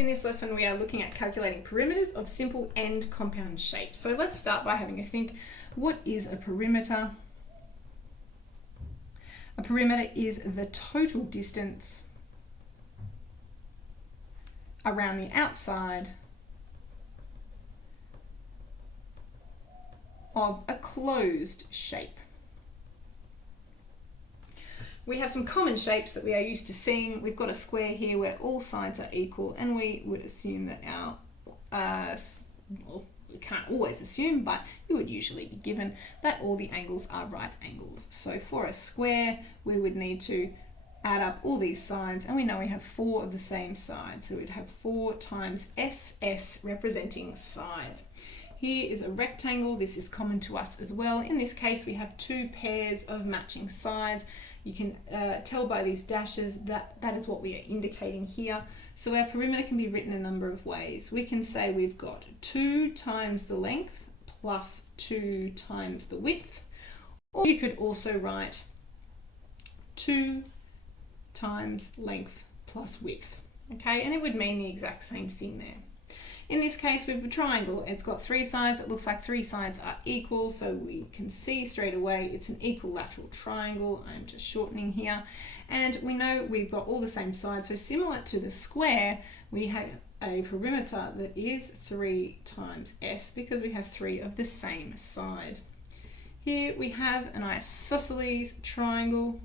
In this lesson, we are looking at calculating perimeters of simple and compound shapes. So let's start by having a think. What is a perimeter? A perimeter is the total distance around the outside of a closed shape. We have some common shapes that we are used to seeing. We've got a square here where all sides are equal, and we would assume that our, well, we can't always assume, but we would usually be given that all the angles are right angles. So for a square, we would need to add up all these sides, and we know we have 4 of the same side. So we'd have 4 times SS representing sides. Here is a rectangle. This is common to us as well. In this case, we have 2 pairs of matching sides. You can tell by these dashes that that is what we are indicating here. So our perimeter can be written a number of ways. We can say we've got 2 times the length plus 2 times the width. Or you could also write 2 times length plus width. Okay, and it would mean the exact same thing there. In this case, we have a triangle. It's got 3 sides. It looks like 3 sides are equal, so we can see straight away it's an equilateral triangle. I'm just shortening here. And we know we've got all the same sides, so similar to the square, we have a perimeter that is 3 times S because we have 3 of the same side. Here we have an isosceles triangle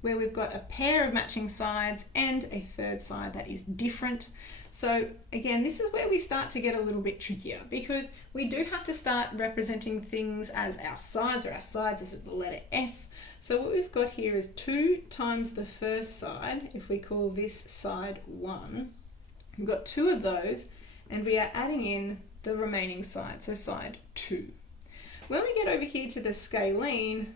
where we've got a pair of matching sides and a third side that is different. So again, this is where we start to get a little bit trickier because we do have to start representing things as our sides, or our sides is the letter S. So what we've got here is 2 times the first side. If we call this side 1, we've got 2 of those, and we are adding in the remaining side, so side 2. When we get over here to the scalene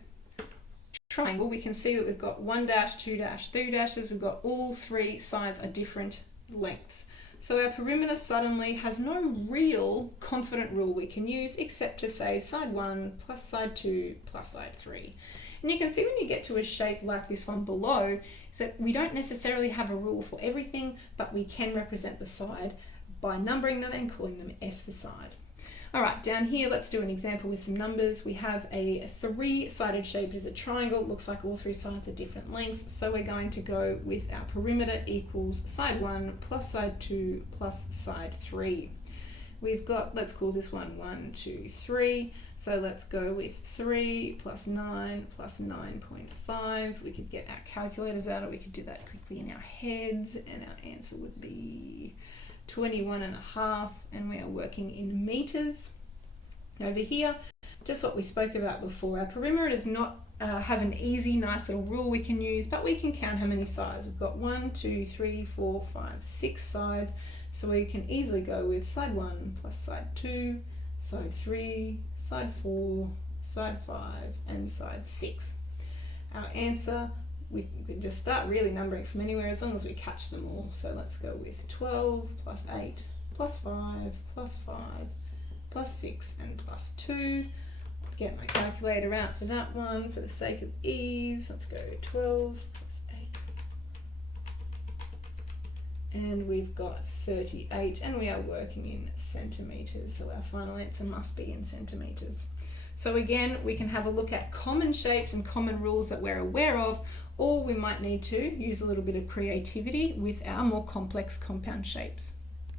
triangle, we can see that we've got 1 dash, 2 dash, 3 dashes. We've got all 3 sides are different lengths. So our perimeter suddenly has no real confident rule we can use except to say side 1 plus side 2 plus side 3. And you can see when you get to a shape like this one below is that we don't necessarily have a rule for everything, but we can represent the side by numbering them and calling them S for side. All right, down here, let's do an example with some numbers. We have a 3-sided shape as a triangle. It looks like all 3 sides are different lengths. So we're going to go with our perimeter equals side 1 plus side 2 plus side 3. We've got, let's call this one 1, 2, 3. So let's go with 3 plus 9 plus 9.5. We could get our calculators out, or we could do that quickly in our heads, and our answer would be 21.5, and we are working in meters. Over here, just what we spoke about before, our perimeter does not have an easy, nice little rule we can use, but we can count how many sides. We've got 1, 2, 3, 4, 5, 6 sides, so we can easily go with side 1 plus side 2, side 3, side 4, side 5, and side 6. Our answer, we can just start really numbering from anywhere as long as we catch them all. So let's go with 12 plus 8 plus 5 plus 5 plus 6 and plus 2. Get my calculator out for that one for the sake of ease. Let's go 12 plus 8. And we've got 38, and we are working in centimeters. So our final answer must be in centimeters. So again, we can have a look at common shapes and common rules that we're aware of, or we might need to use a little bit of creativity with our more complex compound shapes.